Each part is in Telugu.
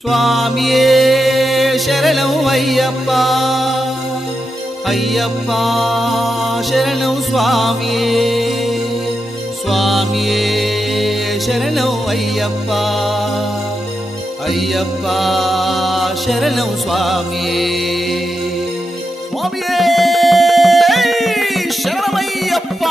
స్వామియే శరణం అయ్యప్ప అయ్యప్ప శరణం స్వామియే స్వామియే శరణం అయ్యప్ప అయ్యప్ప శరణం స్వామియే స్వామియే శరణమయ్యప్ప.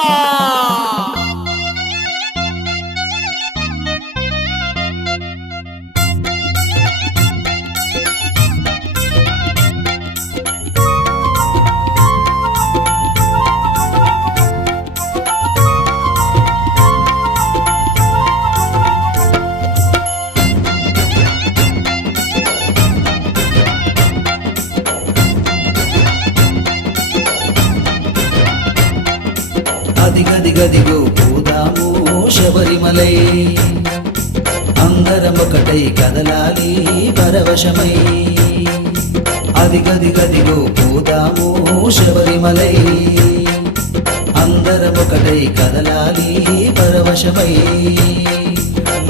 అదిగదిగదిగో పోదాము శబరిమలై, అందరమొకటై కదలాలి పరవశమై. అదిగదిగదిగో పోదాము శబరిమలై, అందరమొకటై కదలాలి పరవశమై.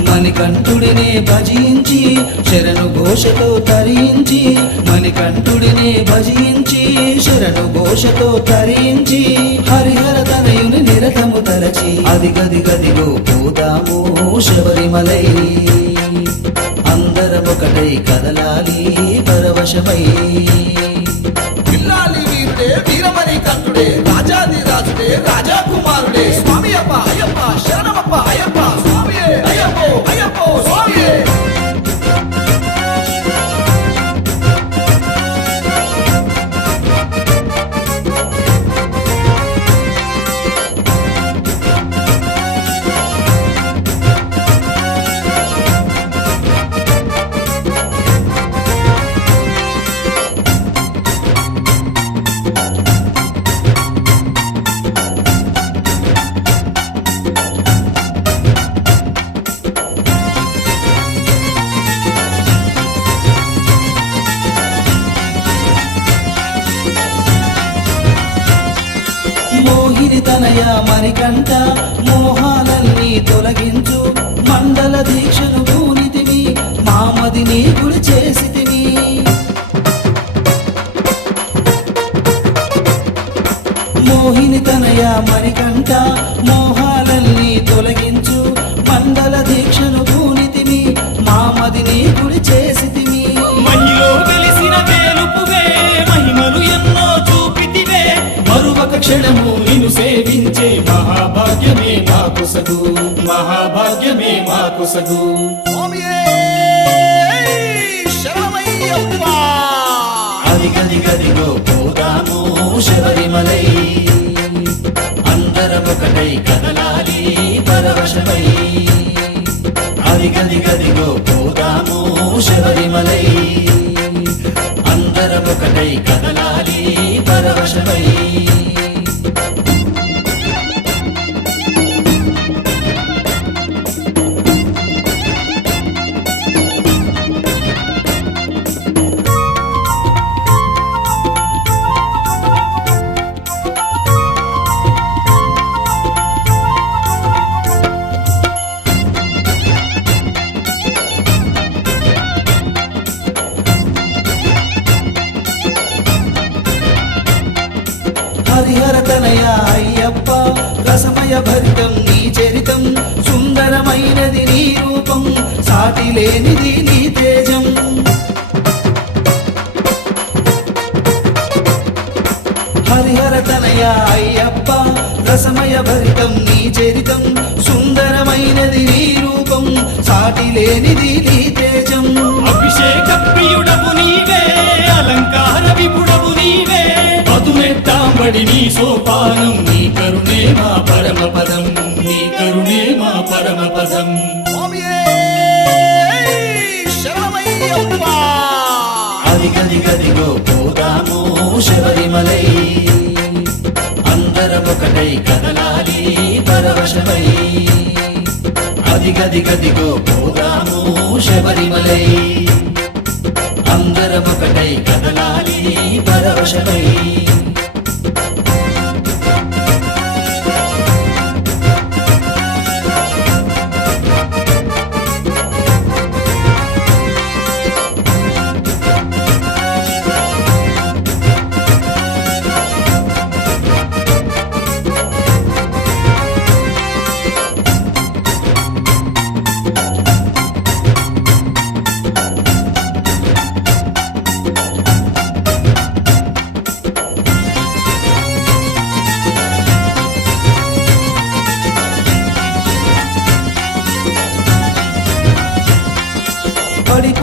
మణికంఠుడినే భజించి శరణు ఘోషతో తరించి, మణికంఠుడినే భజించి శరణు ఘోషతో తరించి, హరిహర తనయుని నిరతము తలచి అదిగదిగదిగో పోదాము శబరిమలై, అందరమొకటై కదలాలి పరవశమై. పిల్లాలి వీరుడే వీరమణి కంఠుడే రాజాది రాజుడే రాజా కుమారుడే స్వామి అప్ప అయ్యప్ప శరణమప్ప అయ్యప్ప స్వామియే అయ్యప్పో అయ్యప్పో స్వామియే. మోహిని తనయ మణికంఠ మోహాలన్నీ తొలగించు, మండల దీక్షను పూనితివి మామదిని గుడి చేసితివి. మోహిని తనయ మణికంఠ మోహాలన్నీ తొలగించు, మండల దీక్షను పూనితివి మామదిని గుడి చేసితివి. మహిలో వెలిసిన వేలుపువే మహిమలు ఎన్నో చూపితివే, మరువక క్షణము నిన్ను సేవించే మహాభాగ్యమే మాకు సగు, మహాభాగ్యమే మాకు సగు. స్వామియే శరణమయ్యప్ప. అదిగదిగదిగో పోదాము శబరిమలై, అందరమొకటై కదలాలి పరవశమై. అదిగదిగదిగో పోదాము శబరిమలై, అందరమొకటై కదలాలి పరవశమై. హరిహర తనయ అయ్యప్ప రసమయ భరితం నీ చరితం, సుందరమైనది నీ రూపం సాటి లేనిది నీ తేజం. హరిహర తనయ అయ్యప్ప రసమయ భరితం నీ చరితం, సుందరమైనది నీ రూపం సాటి లేనిది నీ తేజం. అభిషేక ప్రియుడవు నీవే, అలంకార విపుడవు నీవే, మధుమెట్టాంబడి నీ సోపానం, నీ కరుణే మా పరమ పదం, నీ కరుణే మా పరమ పదం. స్వామియే శరణమయ్యప్ప. అదిగదిగదిగో పోదాము శబరిమలై, అందరమొకటై కదలాలి పరవశమై. అదిగదిగదిగో పోదాము శబరిమలై, అందరమొకటై కదలాలి పరవశమై.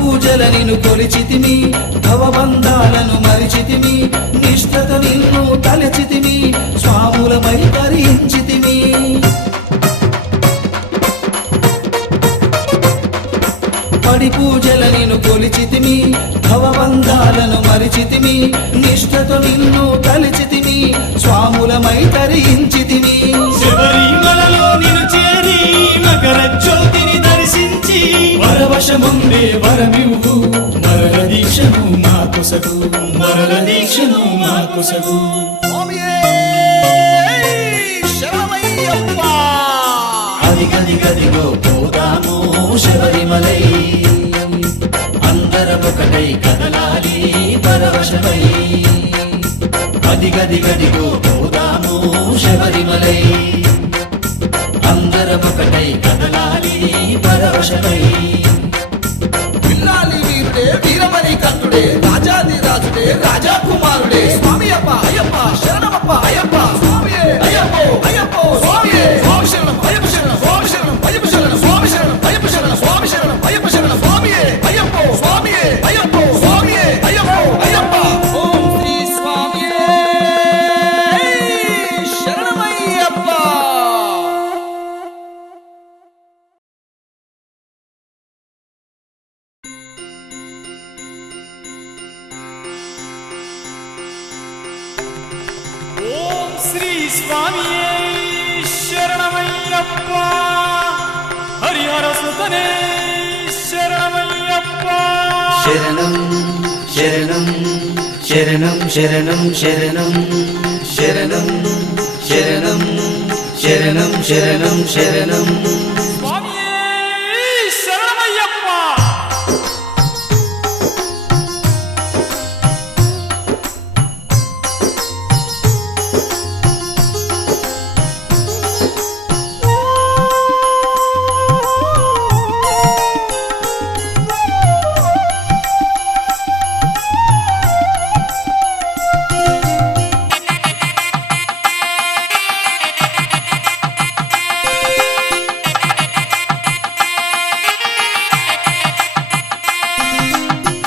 పూజల నిన్ను కొలిచితిమి భవబంధాలను మరిచితిమి నిష్ఠతో నిన్ను తలచితిమి స్వాములమై తరించితిమి పడి పూజల నిన్ను కొలిచితిమి భవబంధాలను మరిచితిమి నిష్ఠతో నిన్ను తలచితిమి స్వాములమై తరించితిమి శబరిమలలో నిన్ను చేరి మకర జ్యోతిని దర్శించి పరవశముందే వరమివ్వు మరల దీక్షను మా కొసగు మరల దీక్షను మా కొసగు స్వామియే శరణమయ్యప్ప అదిగదిగదిగో పోదాము శబరిమలై అందరమొకటై కదలాలి పరవశమై అదిగదిగదిగో పోదాము శబరిమలై అందరమొకటై కదలాలి పరవశమై పిల్లాలి వీరుడే వీరమణి కంఠుడే రాజాది రాజుడే రాజా కుమారుడే స్వామి అప్ప అయ్యప్ప శరణమప్ప అయ్యప్ప స్వామియే అయ్యప్పో అయ్యప్పో స్వామియే స్వామి శరణం అయ్యప్ప శరణం స్వామి శరణం అయ్యప్ప శరణం స్వామి శరణం అయ్యప్ప శరణం స్వామి శరణం అయ్యప్ప శరణం స్వామియే అయ్యప్పో స్వామియే అయ్యప్పో స్వామియే అయ్యప్పో అయ్యప్ప ఓం శ్రీ స్వామియే శరణమయ్యప్ప ఓం శ్రీ స్వామియే శరణమయ్యప్ప హరిహర సుతనే శరణమయ్యప్ప శరణం శరణం శరణం శరణం శరణం శరణం శరణం శరణం శరణం శరణం స్వామియే శరణమయ్యప్ప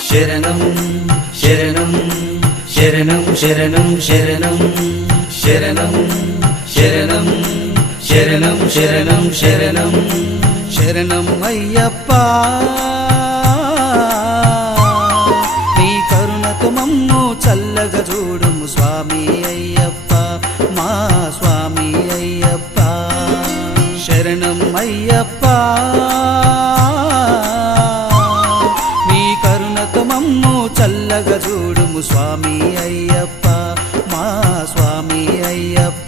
శరణం శరణం శరణం శరణం శరణం శరణం శరణం శరణం శరణం శరణం శరణం అయ్యప్ప నీ కరుణతో మమ్ము చల్లగా చూడుము స్వామి అయ్యప్ప మా స్వామి అయ్యప్ప శరణం అయ్యప్ప నీ కరుణతో మమ్ము చల్లగా చూడుము స్వామి అయ్యప్ప మా స్వామి అయ్యప్ప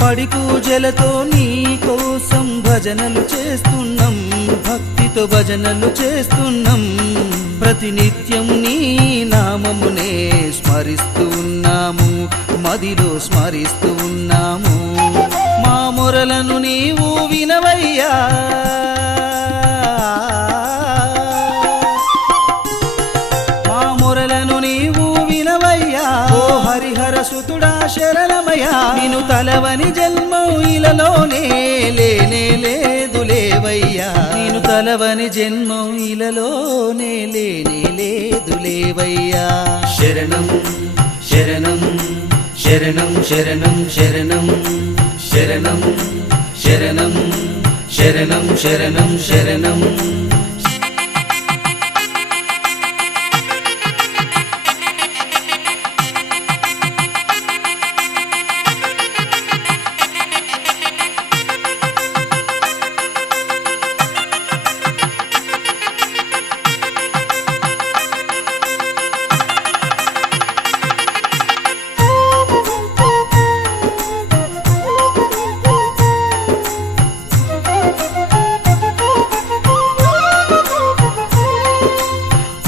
పడి పూజలతో నీ కోసం భజనలు చేస్తున్నాం భక్తితో భజనలు చేస్తున్నాం ప్రతినిత్యం నీ నామమునే స్మరిస్తూ ఉన్నాము మదిలో స్మరిస్తూ ఉన్నాము మా మొరలను నీవు వినవయ్యా మా మొరలను నీవు వినవయ్యా ఓ హరిహర సుతుడా శరణమయ్యా నిన్ను తలవని జన్మం ఇలలోనే లేనే లేదు లేవయ్యా నిన్ను తలవని జన్మం ఇలలోనే లేనే లేదు లేవయ్యా శరణం శరణం శరణం శరణం శరణం శరణం శరణం శరణం శరణం శరణం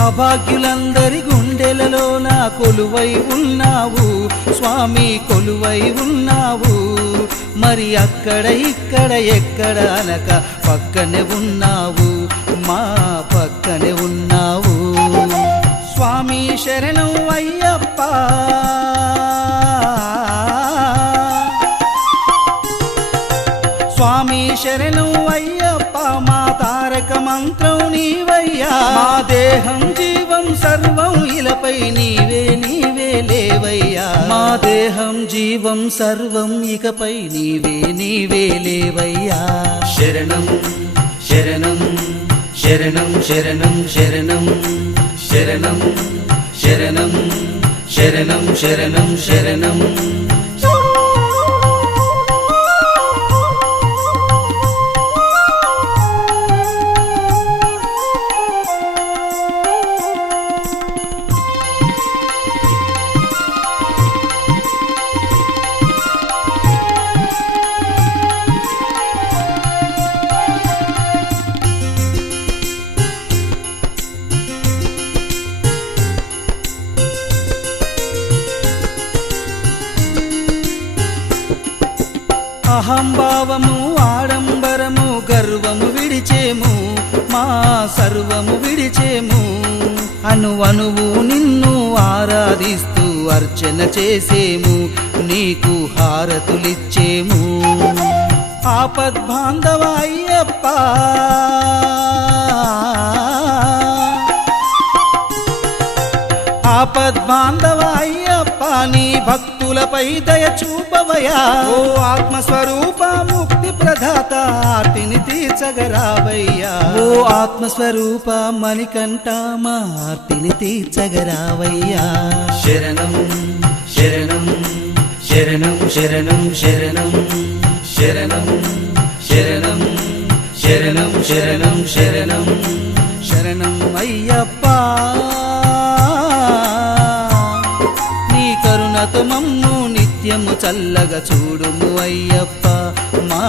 అభాగ్యులందరి గుండెలలో నా కొలువై ఉన్నావు స్వామి కొలువై ఉన్నావు మరి అక్కడ ఇక్కడ ఎక్కడ అనక పక్కనే ఉన్నావు మా పక్కనే ఉన్నావు స్వామి శరణం అయ్యప్ప స్వామి శరణం అయ్యప్ప మా తారక మంత్రం నీవయ్యా మా దేహం జీవం సర్వం ఇలపై నీవే నీవే లేవయ్యా మా దేహం జీవం సర్వం ఇకపై నీవే నీవే లేవయ్యా శరణం శరణం శరణం శరణం శరణం శరణం శరణం శరణం శరణం శరణం అహంభావము ఆడంబరము గర్వము విడిచేము మా సర్వము విడిచేము అనువనువు నిన్ను ఆరాధిస్తూ అర్చన చేసేము నీకు హారతులిచ్చేము ఆపద్బాంధవ అయ్యప్ప ఆపద్బాంధవ అయ్యప్ప నీ భక్తులపై దయ చూపవయా ఓ ఆత్మస్వరూప ముక్తి ప్రదాత ఆర్తిని తీర్చగరావయ్యా ఓ ఆత్మస్వరూప మణికంఠ మా ఆర్తిని తీర్చగరావయ్యా శరణం శరణం శరణం శరణం శరణం శరణం శరణం శరణం శరణం శరణం శరణం అయ్యప్ప నీ కరుణతో మమ్ము నిత్యము చల్లగా చూడుము అయ్యప్ప మా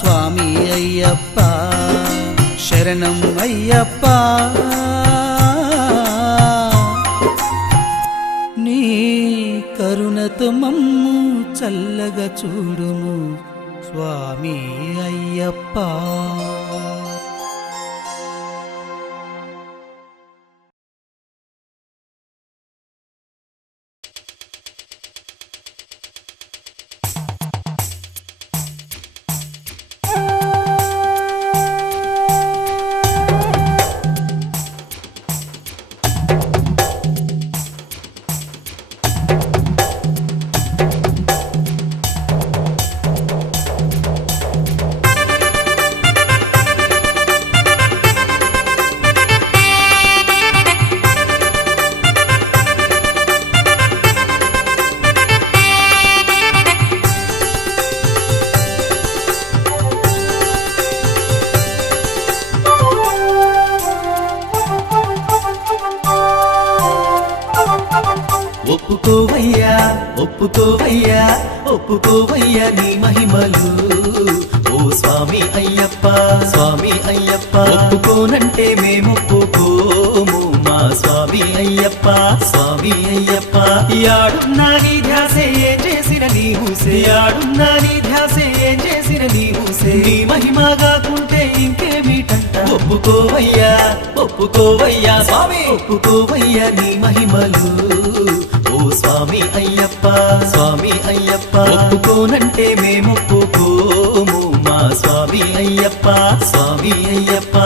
స్వామి అయ్యప్ప శరణం అయ్యప్ప నీ కరుణతో మమ్ము చల్లగా చూడుము స్వామి అయ్యప్ప ఒప్పుకోవయ్యా ఒప్పుకోవయ్యా ఒప్పుకోవయ్యా నీ మహిమలు ఓ స్వామి అయ్యప్ప స్వామి అయ్యప్ప ఒప్పుకోనంటే మేమొప్పుకోము మా స్వామి అయ్యప్ప స్వామి అయ్యప్ప యాడున్నా నీ ధ్యాసే ఏం చేసిన నీ హూసే యాడున్నా నీ ధ్యాసే ఏం చేసిన నీ హూసే నీ మహిమ కాకుంటే ఇంకేమిటంట ఒప్పుకోవయ్యా ఒప్పుకోవయ్యా స్వామి ఒప్పుకోవయ్యా నీ మహిమలు ఓ స్వామి అయ్యప్ప స్వామి అయ్యప్ప ఒప్పుకోనంటే మేమొప్పుకోము మా స్వామి అయ్యప్ప స్వామి అయ్యప్ప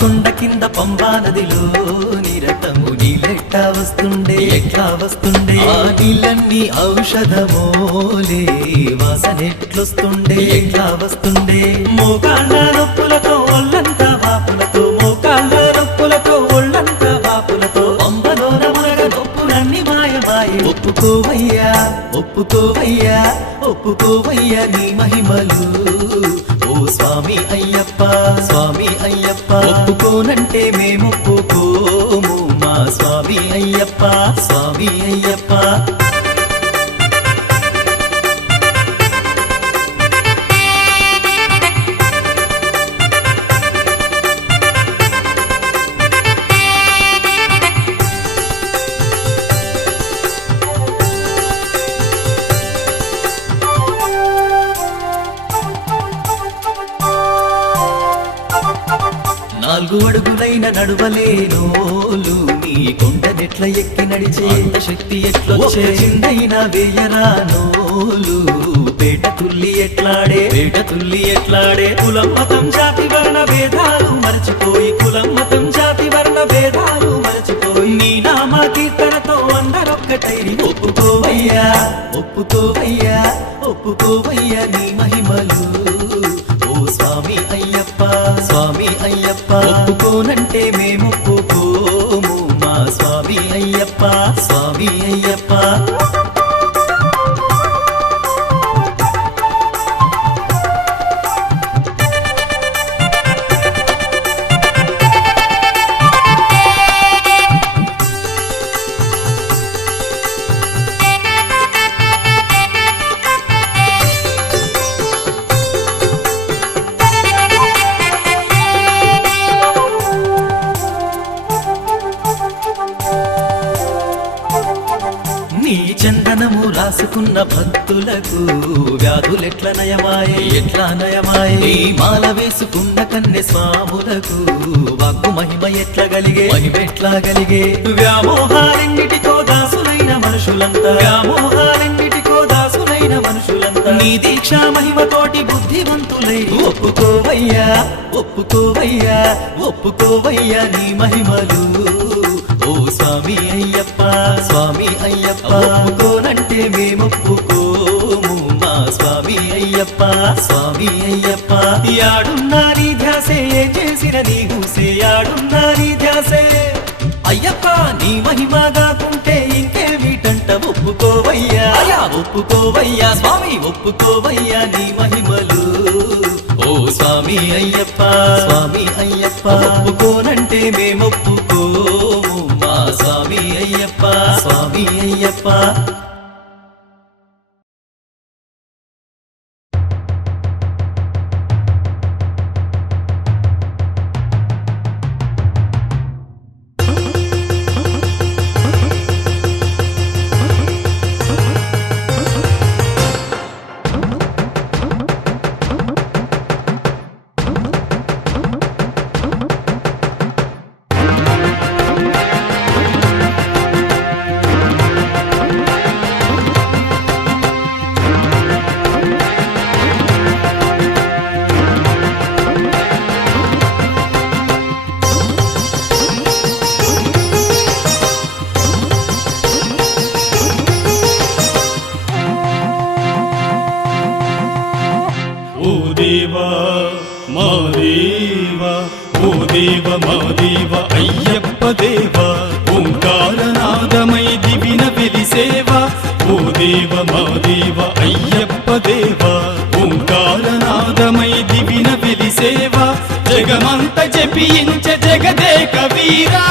కొండ కింద పంబా నదిలో నిరతము నీళ్ళెట్టా వస్తుండే ఎట్లా వస్తుండే ఆ నీళ్ళన్నీ ఔషధమోలే వాసనెట్లొస్తుండే ఎట్లా వస్తుండే మోకాళ్ళ నొప్పులతో ఒళ్ళంతా వాపులతో మోకాళ్ళ నొప్పులతో ఒళ్ళంతా వాపులతో ఒప్పుకోవయ్యా ఒప్పుకోవయ్యా ఒప్పుకోవయ్యా నీ మహిమలు ఓ స్వామి అయ్యప్ప స్వామి అయ్యప్ప ఒప్పుకోనంటే మేమొప్పుకోము మా స్వామి అయ్యప్ప స్వామి అయ్యప్ప నాలుగు అడుగులైన నడువలేనోలు నీ కొండనెట్ల ఎక్కి నడిచే అంత శక్తి ఎట్లొచ్చే చిన్నైనా వేయరానోలు పేట తుల్లి ఎట్లాడే కులం మతం జాతి వర్ణ భేదాలు మరచిపోయి కులం మతం జాతి వర్ణ భేదాలు మరచిపోయి నీ నామ కీర్తనతో అందరొక్కటైరి ఒప్పుకోవయ్యా ఒప్పుకోవయ్యా ఒప్పుకోవయ్యా నీ మహిమలు ఓ స్వామి అయ్యప్ప స్వామి అయ్యప్ప ఒప్పుకోనంటే మేమొప్పుకోము మా స్వామి అయ్యప్ప స్వామి అయ్యప్ప నీ చందనము రాసుకున్న భక్తులకు వ్యాధులెట్ల నయమాయే ఎట్లా నయమాయే నీ మాల వేసుకున్న కన్నె స్వాములకు వాక్కు మహిమ ఎట్లా కలిగే వ్యామోహాలెన్నిటికో దాసులైన మనుషులంతా నీ దీక్షా మహిమతోటి బుద్ధివంతులై ఒప్పుకోవయ్యా ఒప్పుకోవయ్యా ఒప్పుకోవయ్యా నీ మహిమలు ఓ స్వామి అయ్యప్ప స్వామి అయ్యప్ప ఒప్పుకోనంటే మేమొప్పుకోము మా స్వామి అయ్యప్ప స్వామి అయ్యప్ప యాడున్నా నీ ధ్యాసే ఏం చేసిన నీ హూసే యాడున్నా నీ ధ్యాసే అయ్యప్ప నీ మహిమ కాకుంటే ఇంకేమిటంట ఒప్పుకోవయ్యా ఒప్పుకోవయ్యా స్వామి ఒప్పుకోవయ్యా నీ మహిమలు ఓ స్వామి అయ్యప్ప స్వామి అయ్యప్ప ఒప్పుకోనంటే మేమొప్పుకోము మా స్వామి అయ్యప్ప స్వామి అయ్యప్ప దేవ అయ్యప్ప దేవ ఓంకారనాదమై దివిన వెలిసేవా ఓ దేవ మా దేవ అయ్యప్ప దేవ ఓంకారనాదమై దివిన వెలిసేవా జగమంత జపించ జగదేక వీరా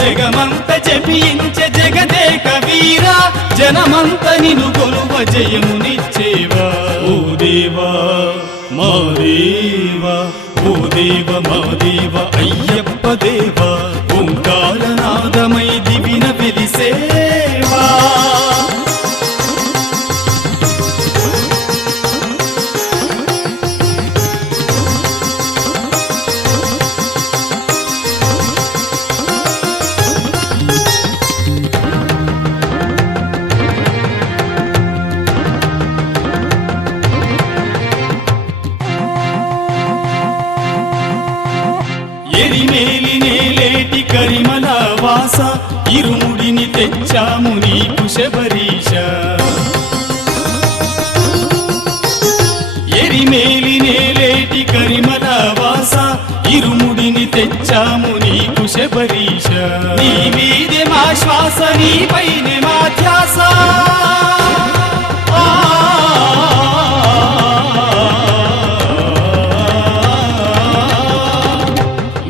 జగమంత జపించ జగదేక వీరా జనమంత నిను గొలువ జయమునిచ్చేవా ఓ దేవా మా దేవా ఓ దేవ మా దేవ అయ్యప్ప దేవ ఓంకారనాదమై దివిన వెలిసేవా ఎరిమేలి నేలేటి కరిమల వాస ఇరుముడిని తెచ్చాము నీకు శబరీష ఎరిమేలి నేలేటి కరిమల వాస ఇరుముడిని తెచ్చాము నీకు శబరీష నీవే శ్వాస నీపైనే మా ధ్యాస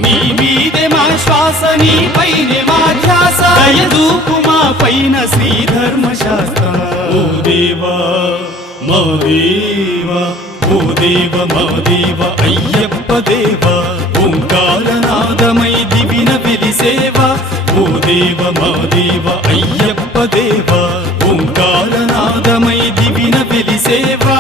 నీ మీదే మా శ్వాస నీపైనే మా ధ్యాస దయదూపు మా పైన శ్రీ ధర్మశాస్త్ర ఓ దేవా మా దేవా ఓ దేవ మా దేవ అయ్యప్ప దేవా ఓంకారనాదమై దివిన వెలిసేవా ఓ దేవ మా దేవ అయ్యప్ప దేవా ఓంకారనాదమై దివిన వెలిసేవా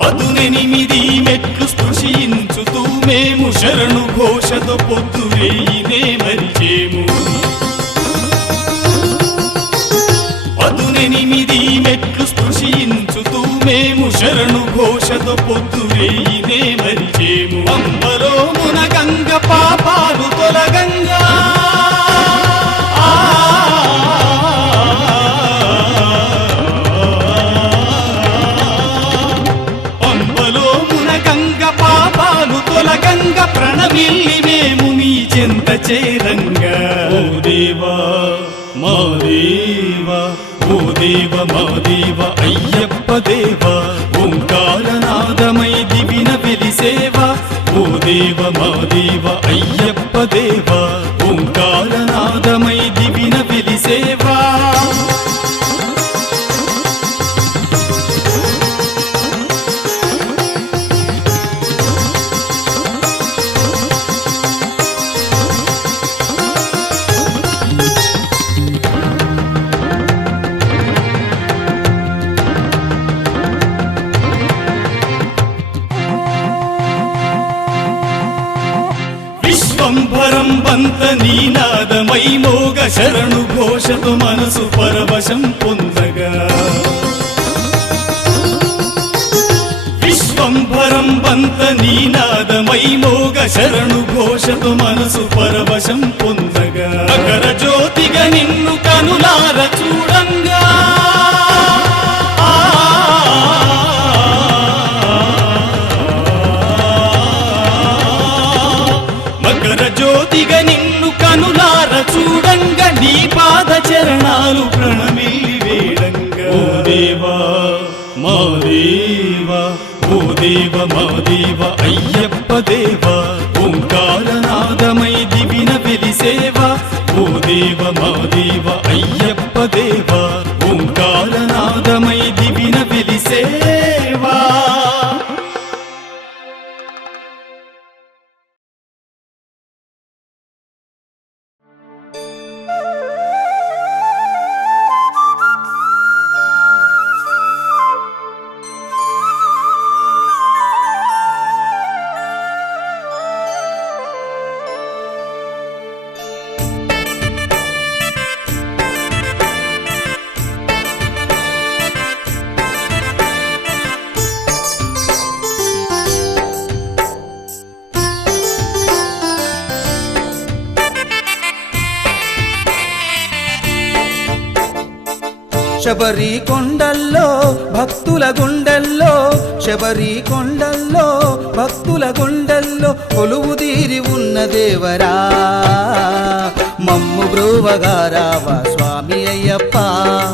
పదునెనిమిది మెట్లు స్పృశించుతూ మేము శరణు ఘోషతో పొద్దువేయినే మరిచేము పదునెనిమిది మెట్లు స్పృశించుతూ మేము శరణు ఘోషతో పొద్దువేయినే మరిచేము అంబలో మునగంగ పాపాలు తొలగంగా గంగ ప్రణమిల్లి మేము మీ చెంత చేరంగా ఓ దేవా మా దేవా ఓ దేవ మా దేవ అయ్యప్ప దేవా ఓంకారనాదమై దివిన వెలిసేవా ఓ దేవ మా దేవ అయ్యప్ప దేవా ఓంకారనాదమై దివిన వెలిసేవా విశ్వంభరం బంత నీనాదమై మోగ శరణు ఘోషతో మనసు పరవశం పొందగా విశ్వంభరం బంత నీనాదమై మోగ శరణు ఘోషతో మనసు పరవశం పొందగా మకర జ్యోతిగా నిన్ను కనులార చూడంగా జ్యోతిగా నిన్ను కనులార చూడంగా నీ పాద చరణాలు ప్రణమిల్లి వేడంగా ఓ దేవా మా దేవా ఓ దేవ మా దేవ అయ్యప్ప దేవా ఓంకారనాదమై దివిన వెలిసేవా ఓ దేవ మా దేవ అయ్యప్ప దేవా ఓంకారనాదమై దివిన వెలిసేవా శబరి కొండల్లో భక్తుల గుండెల్లో శబరి కొండల్లో భక్తుల గుండెల్లో కొలువుదీరి ఉన్న దేవరా మమ్ము బ్రోవగారావా స్వామి అయ్యప్ప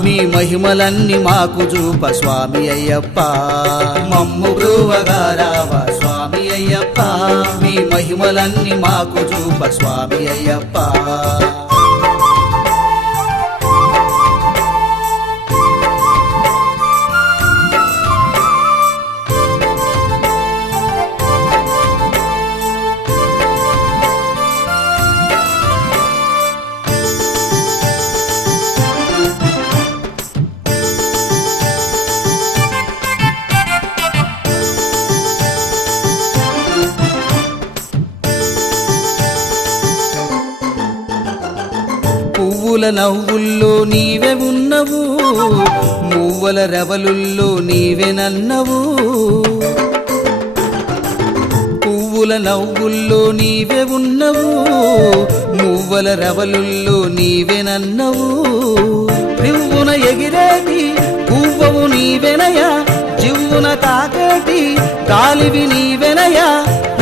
నీ మహిమలన్నీ మాకు చూప స్వామి అయ్యప్ప మమ్ము బ్రోవగారావా స్వామి అయ్యప్ప నీ మహిమలన్నీ మాకు చూప స్వామి అయ్యప్ప పువ్వుల నవ్వుల్లో నీవే ఉన్నవు, మువ్వల రెవలుల్లో నీవే నన్నవు. పువ్వుల నవ్వుల్లో నీవే ఉన్నవు, మువ్వల రెవలుల్లో నీవే నన్నవు. రివ్వున ఎగిరేటి పువ్వవు నీవెనయా, జివ్వున తాకేటి గాలివి నీవెనయా.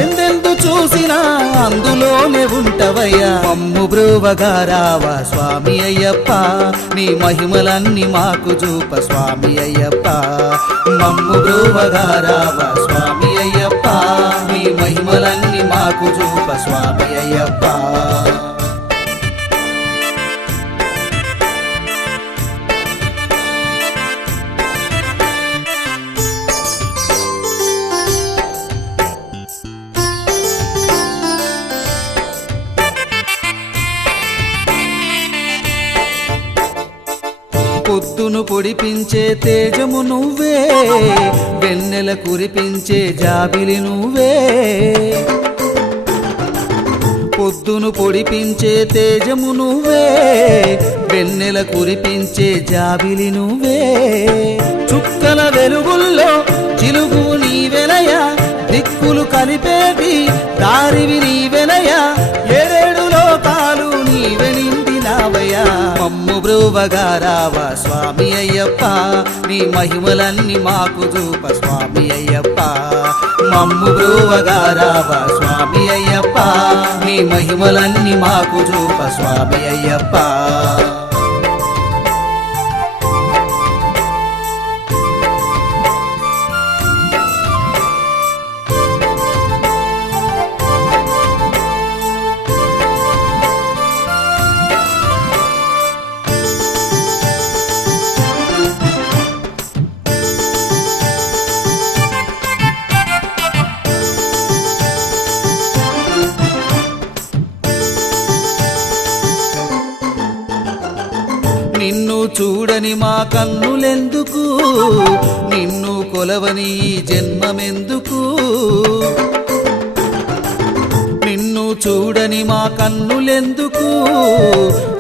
ఎందెందు చూసినా అందులోనే ఉంటవయ్యా. మమ్ము బ్రోవగా రావా స్వామి అయ్యప్ప, నీ మహిమలన్నీ మాకు చూప స్వామి అయ్యప్ప. మమ్ము బ్రోవగా రావా స్వామి అయ్యప్ప, నీ మహిమలన్నీ మాకు చూప స్వామి అయ్యప్ప. పొద్దును పొడిపించే తేజము నువ్వే, వెన్నెల కురిపించే జాబిలి నువ్వే. పొద్దును పొడిపించే తేజము నువ్వే, వెన్నెల కురిపించే జాబిలి నువ్వే. చుక్కల వెలుగుల్లో చిలుగు నీవెనయా, దిక్కులు కలిపేటి దారివి నీవెనయా. ఏడేడు లోకాలు నీవె నిండినావయ్యా. మమ్ము బ్రోవగా రావా స్వామి అయ్యప్ప, నీ మహిమలన్నీ మాకు చూప స్వామి అయ్యప్ప. మమ్ము బ్రోవగా రావా స్వామి అయ్యప్ప, నీ మహిమలన్నీ మాకు చూప స్వామి అయ్యప్ప. నిన్ను చూడని మా కన్నులెందుకు, నిన్ను కొలవని ఈ జన్మమెందుకు. నిన్ను చూడని మా కన్నులెందుకు,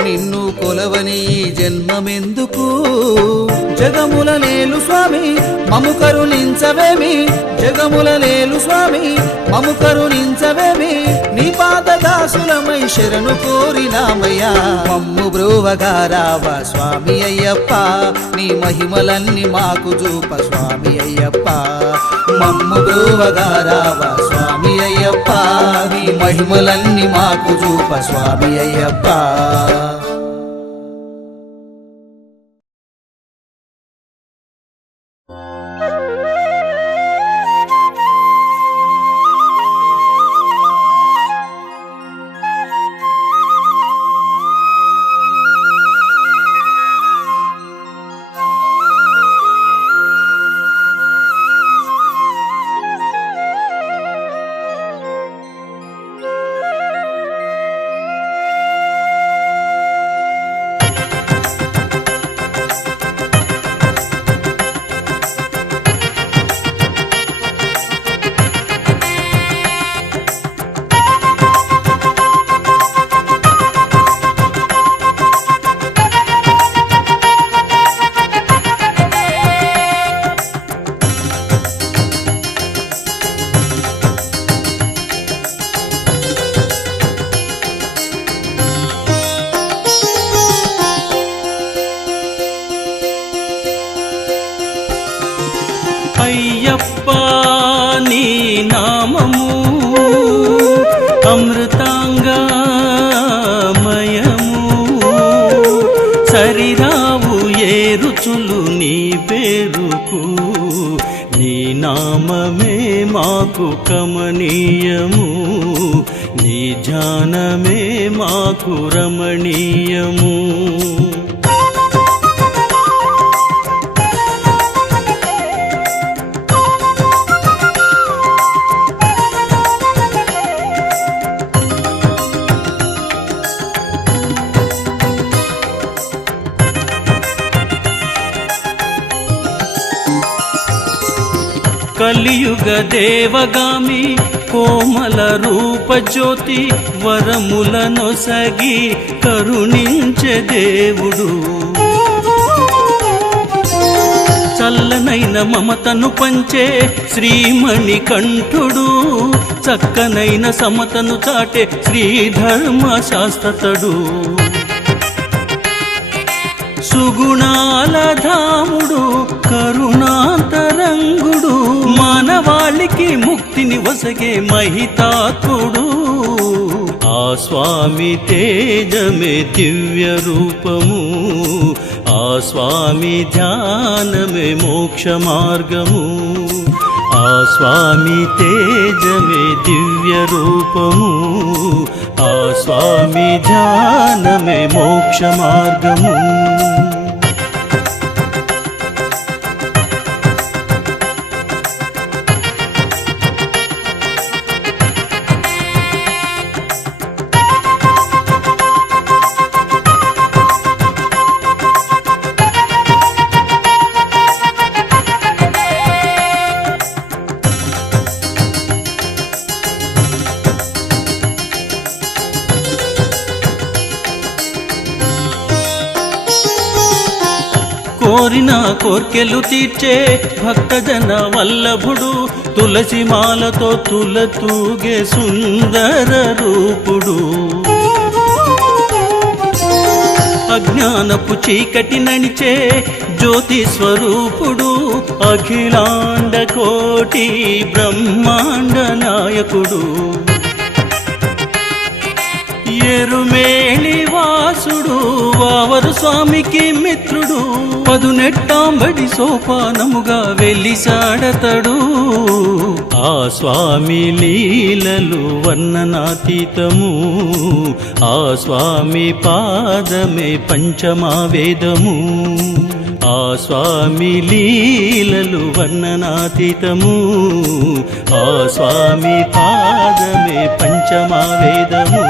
నిన్ను కొలవని ఈ జన్మమెందుకు. జగముల నేలు స్వామి మము కరుణించవేమి, జగముల నేలు స్వామి మము కరుణించవేమి. నీ పాదదాసులమై శరణు కోరినామయ్యా. మమ్ము బ్రోవగా రావా స్వామి అయ్యప్ప, నీ మహిమలన్నీ మాకు చూప స్వామి అయ్యప్ప. మమ్ము బ్రోవగా రావా స్వామి అయ్యప్ప, నీ మహిమలన్నీ మాకు చూప స్వామి అయ్యప్ప. అయ్యప్ప నీ నామము అమృతాంగమయము, సరిరావు ఏ రుచులు నీ పేరుకు. నీ నామమే మాకు కమనీయము, నీ ధ్యానమే మాకు రమణీయము. కలియుగ దేవగామి కోమల రూపజ్యోతి వరములనొసగి కరుణించే దేవుడు చల్లనైన మమతను పంచే శ్రీమణి కంఠుడు చక్కనైన సమతను చాటే శ్రీధర్మ శాస్త్రతడు సుగుణాల ధాముడు కరుణాంతరంగుడు మానవాళికి ముక్తిని వసగే మహితాత్ముడు ఆ స్వామి తేజమే దివ్య రూపము ఆ స్వామి ధ్యానమే మోక్ష మార్గము ఆ స్వామి తేజమే దివ్య రూపము ఆ స్వామి ధ్యానమే మోక్ష మార్గము కోరిన కోర్కెలు తీర్చే భక్తజన వల్లభుడు తులసి మాలతో తులతూగే సుందర రూపుడు అజ్ఞానపు చీకటి నడిచే జ్యోతి స్వరూపుడు అఖిలాండ కోటి బ్రహ్మాండ నాయకుడు ఎరుమేలి వాసుడు వావరు స్వామికి మిత్రుడు పదునెట్టాంబడి సోపానముగా వెలిసాడతడు ఆ స్వామి లీలలు వర్ణనాతీతము ఆ స్వామి పాదమే పంచమా వేదము ఆ స్వామి లీలలు వర్ణనాతీతము ఆ స్వామి పాదమే పంచమా వేదము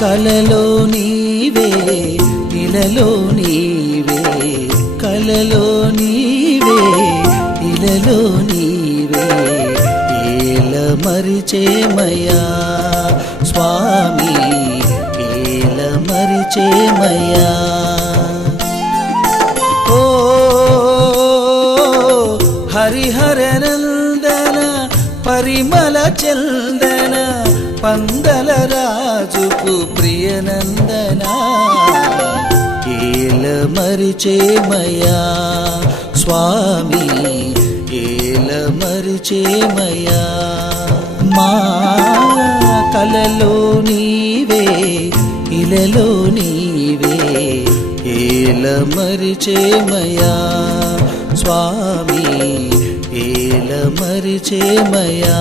కలలో నీవే ఇలలో నీవే కలలో నీవే ఇలలో నీవే ఏల మరిచేమయా స్వామి ఏల మరిచేమయా ఓ హరిహర నందన పరిమళ చందన పందల రాజుకు ప్రియనందనా ఏల మరిచేమయా స్వామి ఏల మరిచేమయా మా కలలో నీవే ఇలలో నీవే ఏల మరిచేమయా స్వామి ఏల మరిచేమయా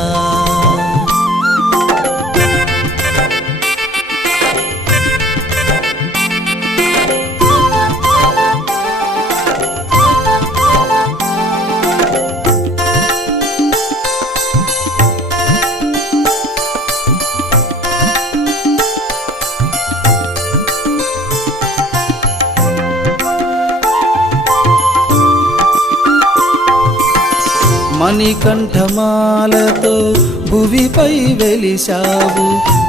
మణికంఠమాలతో భువిపై వెలిశావు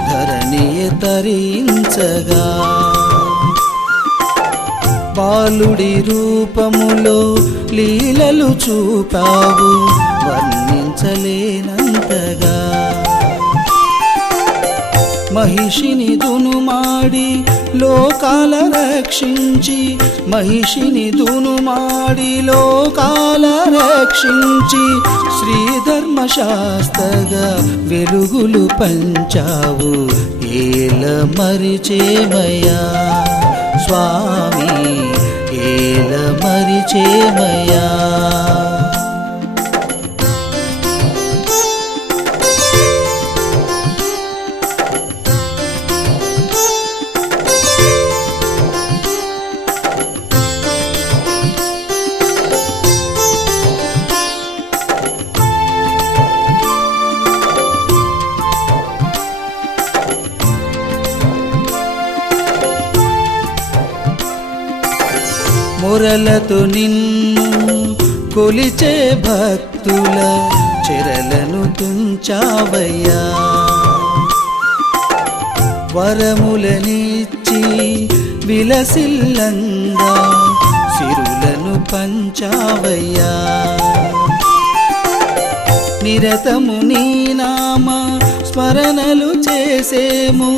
ధరణియ తరించగా బాలుడి రూపములో లీలలు చూపావు వర్ణించలేనంతగా మహిషిని దునుమాడి లోకాల రక్షించి మహిషిని దునుమాడి లోకాల రక్షించి శ్రీధర్మశాస్త్రగా వెలుగులు పంచావు ఏల మరిచేమయ్యా స్వామి ఏల మరిచేమయ్యా. మొరలతో నిన్ను కొలిచే భక్తుల చెరలను తుంచావయ్యా వరములనిచ్చి విలసిల్లంగా సిరులను పంచావయ్యా నిరతము నీ నామ స్మరణలు చేసేము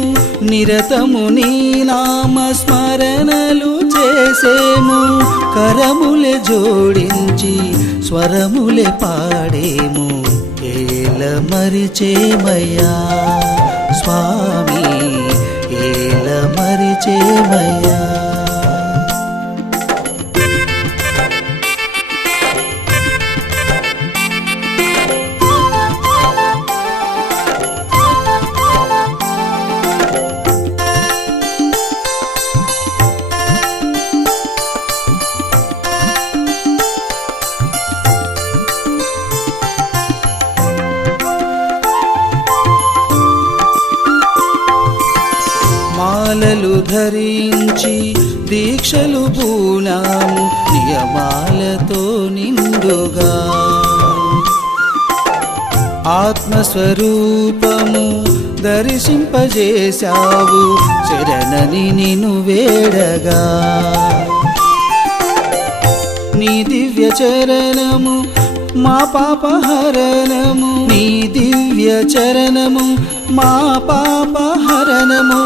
నిరతము నీ నామ స్మరణలు చేసేము కరములే జోడించి స్వరములే పాడేము ఏల మరిచేమయ్యా స్వామి ఏల మరిచేమయ్యా. మాలలు ధరించి దీక్షలు పూనాము నియమాలతో నిండుగా ఆత్మస్వరూపము దర్శింపజేశావు శరణని నిన్ను వేడగా నీ దివ్య చరణము మా పాపహరణము నీ దివ్య చరణము మా పాపహరణము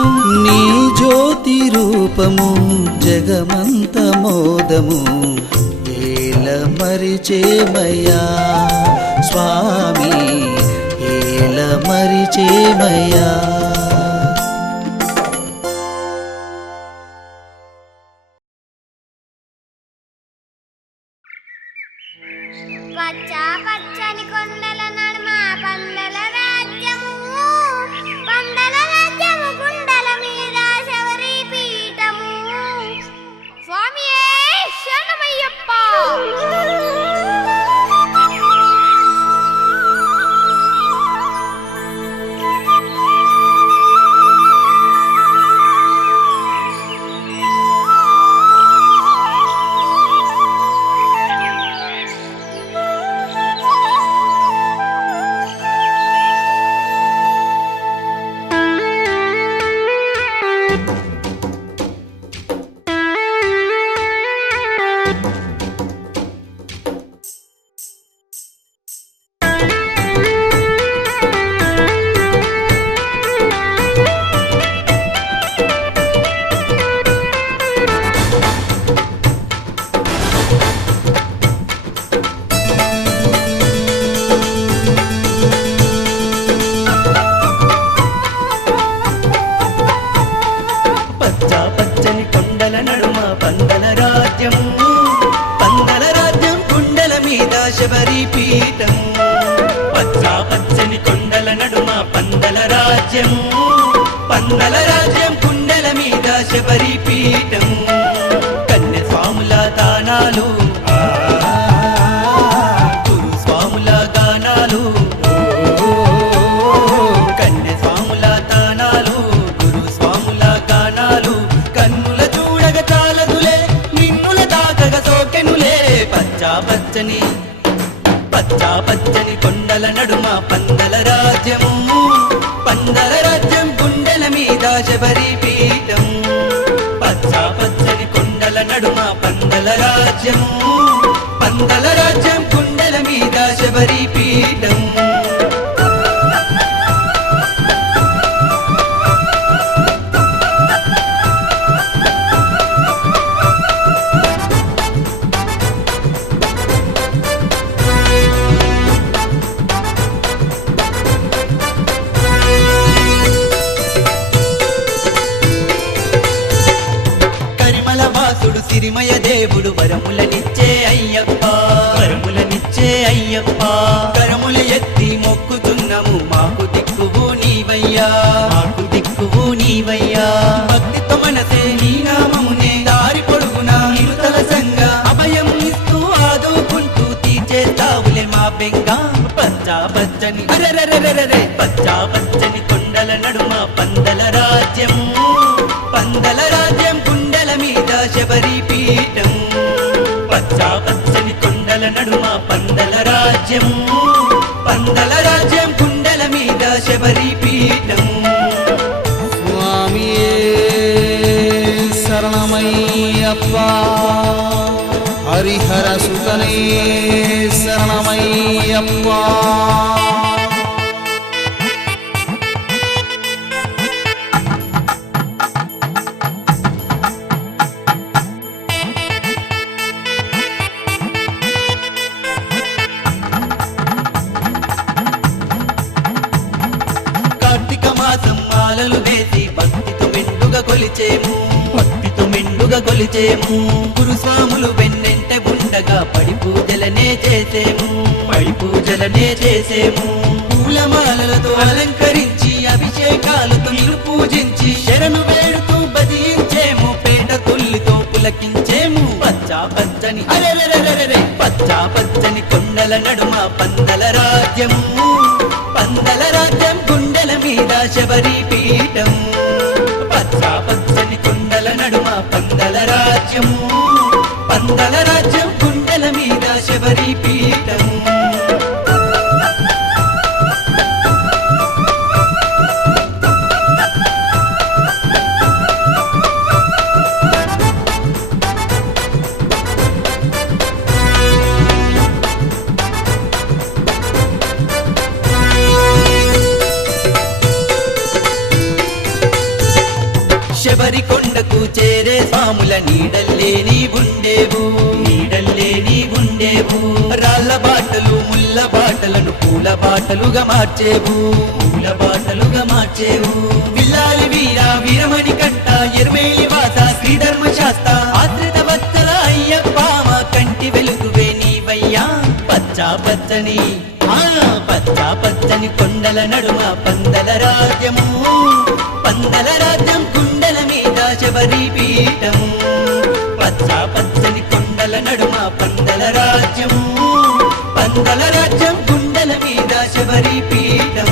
నీ జ్యోతి రూపము జగమంత మోదము ఏల మరిచేమయ్యా స్వామి ఏల మరిచేమయ్యా. పచ్చా పచ్చని కొండల నడుమ పందల రాజ్యము పందల రాజ్యము గుండల మీద శబరి పీఠము స్వామియే శరణమయ్యప్ప. శబరి పీఠం పచ్చా పచ్చని కొండల నడుమ పందల రాజ్యం పందల రాజ్యం కుండల మీద శబరి పీఠం కన్య స్వాముల దానాలు గురు స్వాముల గానాలు కన్య స్వాముల దానాలు గురు స్వాముల గానాలు కన్నుల చూడగ చాలదులే నిన్నుల దాకగ సోకెనులే పచ్చా పచ్చని కొండల నడుమ పందల రాజ్యము పందల రాజ్యం గుండెల మీద శబరి పీఠం పచ్చా పచ్చని కొండల నడుమ పందల రాజ్యము పందల రాజ్యం గుండెల మీద శబరి పీఠం దేవుడు వరములనిచ్చే అయ్యప్ప, వరములనిచ్చే అయ్యప్ప. కరముల ఎత్తి మొక్కుతున్నాము, మాకు దిక్కువు నీవయ్యా, మాకు దిక్కువు నీవయ్యా. భక్తితో మనసే నీ నామమునే దారి పొడుగునా ఇరుతల సంగ అభయం ఇస్తూ ఆదుకుంటూ తీర్చేస్తావులే మా బెంగ. పచ్చా పచ్చని అరెరెరెరెరె పచ్చా పచ్చని కొండల నడుమ పందల రాజ్యము, పందల రాజ్యం గుండెల మీద శబరి పీఠం. పచ్చా పచ్చని కొండల నడుమ పందల రాజ్యము, పందల రాజ్యం గుండెల మీద శబరి పీఠం. స్వామియే శరణమయ్యప్ప, హరిహర సుతనే శరణమయ్యప్ప. కార్తీక మాసం మాలలు వేసి భక్తితో మెండుగా కొలిచేము, భక్తితో మెండుగా కొలిచేము. గురుస్వాములు వెన్నెంట ఉండగా పడి పూజలనే చేసేము, పడి పూజలనే చేసేము. పూలమాలలతో అలంకరించి అభిషేకాలతో నిన్ను పూజించి శరణు వేడుతూ బదించేము, పేట తుల్లితో పులకించేము. పచ్చా పచ్చని అరెరెరెరెరె పచ్చా పచ్చని కొండల నడుమ పందల రాజ్యము, పందల రాజ్యం గుండెల మీద శబరి పీఠం. పచ్చా పచ్చని కొండల నడుమ పందల రాజ్యము, పందల రాజ్యం గుండెల మీద శబరి పీఠం. శబరి కొండకు చేరే స్వాముల నీడల్లే నీ ఉండేవు, నీడల్లే నీ ఉండేవు. రాళ్ళ బాటలు ముళ్ళ బాటలను పూల బాటలుగా మార్చేవు, పూల బాటలుగా మార్చేవు. విల్లాలి వీర వీరమణి కంట ఎర్మేలి వాస శ్రీధర్మ శాస్త ఆశ్రిత వత్సల అయ్యప్ప మా కంటి వెలుగువే నీవయ్యా. పచ్చా పచ్చని పచ్చా పచ్చని కొండల నడుమ పందల రాజ్యము, పందల రాజ్యం గుండెల మీద శబరి పీఠం. పచ్చా పచ్చని కొండల నడుమ పందల రాజ్యము, పందల రాజ్యం గుండెల మీద శబరి పీఠం.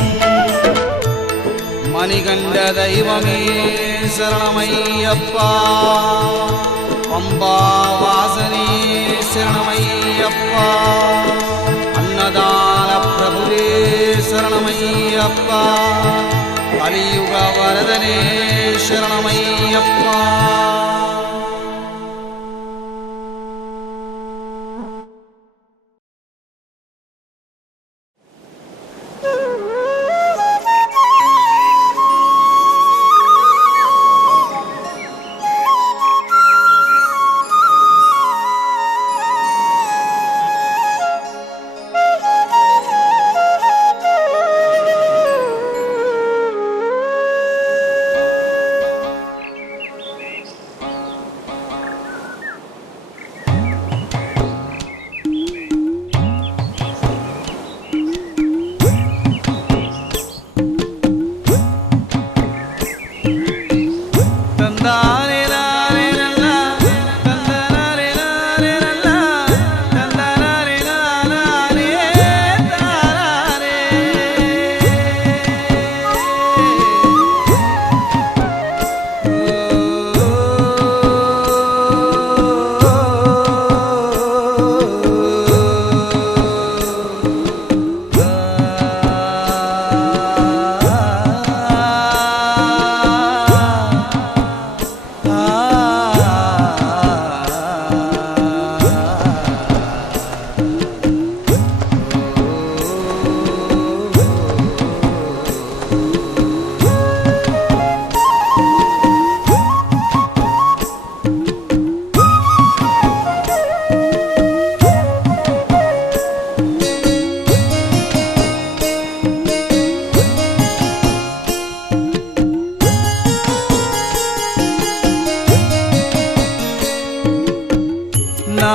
మణిగండ దైవమే శరణమయ్యప్ప, పంబావాసనే శరణమయ్యప్ప, అన్నదాన ప్రభువే శరణమయ్యప్ప, కలియుగ వరదనే శరణమయ్యప్ప.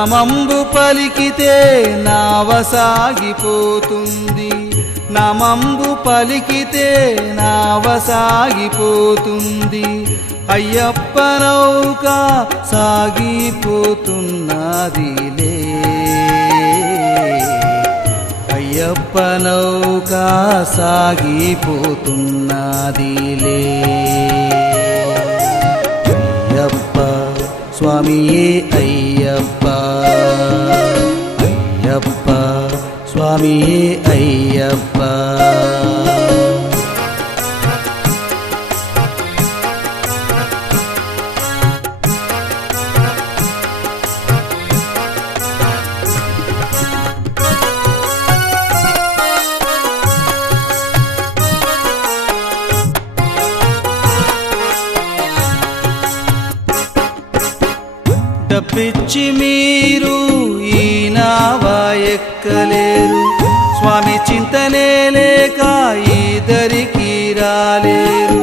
నమంబు పలికితే నావ సాగిపోతుంది, నమంబు పలికితే నావ సాగిపోతుంది. అయ్యప్ప నౌక సాగిపోతున్నదిలే, అయ్యప్ప నౌక సాగిపోతున్నదిలే. అయ్యప్ప స్వామియే అయ్యప్ప, అయ్యప్ప స్వామియే అయ్యప్ప. డబ్బిచ్చి మీరు ఈ నావ ఎక్కలేరు, స్వామి చింతనే లేక ఈ దరికి రాలేరు.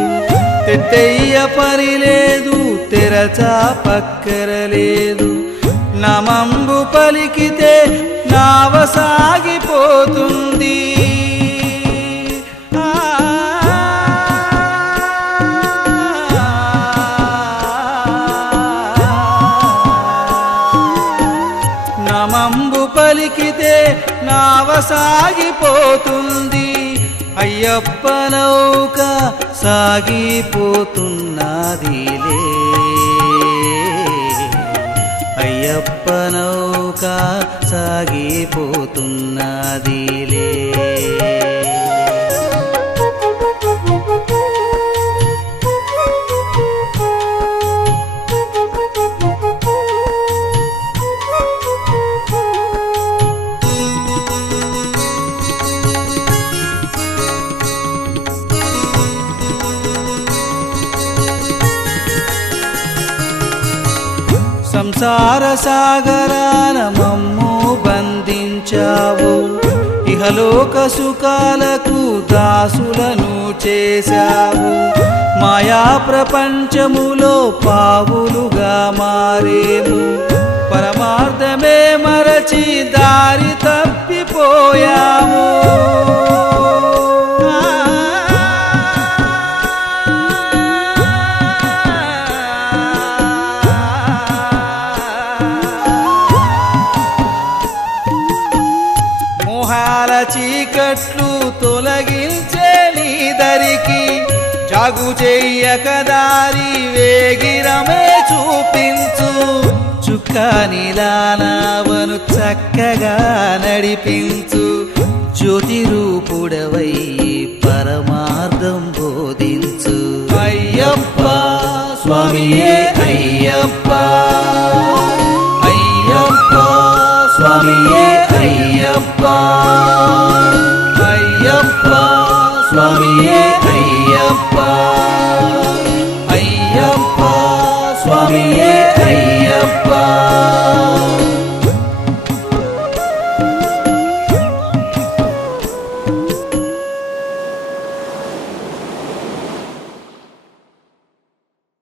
తెట్టయ్య పని లేదు, తెరచా పక్కరలేదు, నమంబు పలికితే నావ సాగిపోతుంది. నమంబు పలికితే నావ సాగిపోతుంది. అయ్యప్ప నౌక సాగిపోతున్నదిలే, అయ్యప్ప నౌక సాగిపోతున్నదిలే. సంసార సాగరాన మమ్ము బంధించావు, ఇహలోక సుఖాలకు దాసులను చేశావు. మాయా ప్రపంచములో పావులుగా మారేము, పరమార్థమే మరచి దారి తప్పిపోయాము. చీకట్లు తొలగించే నీ దరికి, జాగు చెయ్యక దారి వేగిరమే చూపించు. చుక్కానిలా నావను చక్కగా నడిపించు, జ్యోతి రూపుడవై పరమార్థం బోధించు. అయ్యప్ప స్వామియే అయ్యప్ప, అయ్యప్ప స్వామియే అయ్యప్ప, అయ్యప్ప స్వామియే అయ్యప్ప, అయ్యప్ప స్వామియే అయ్యప్ప.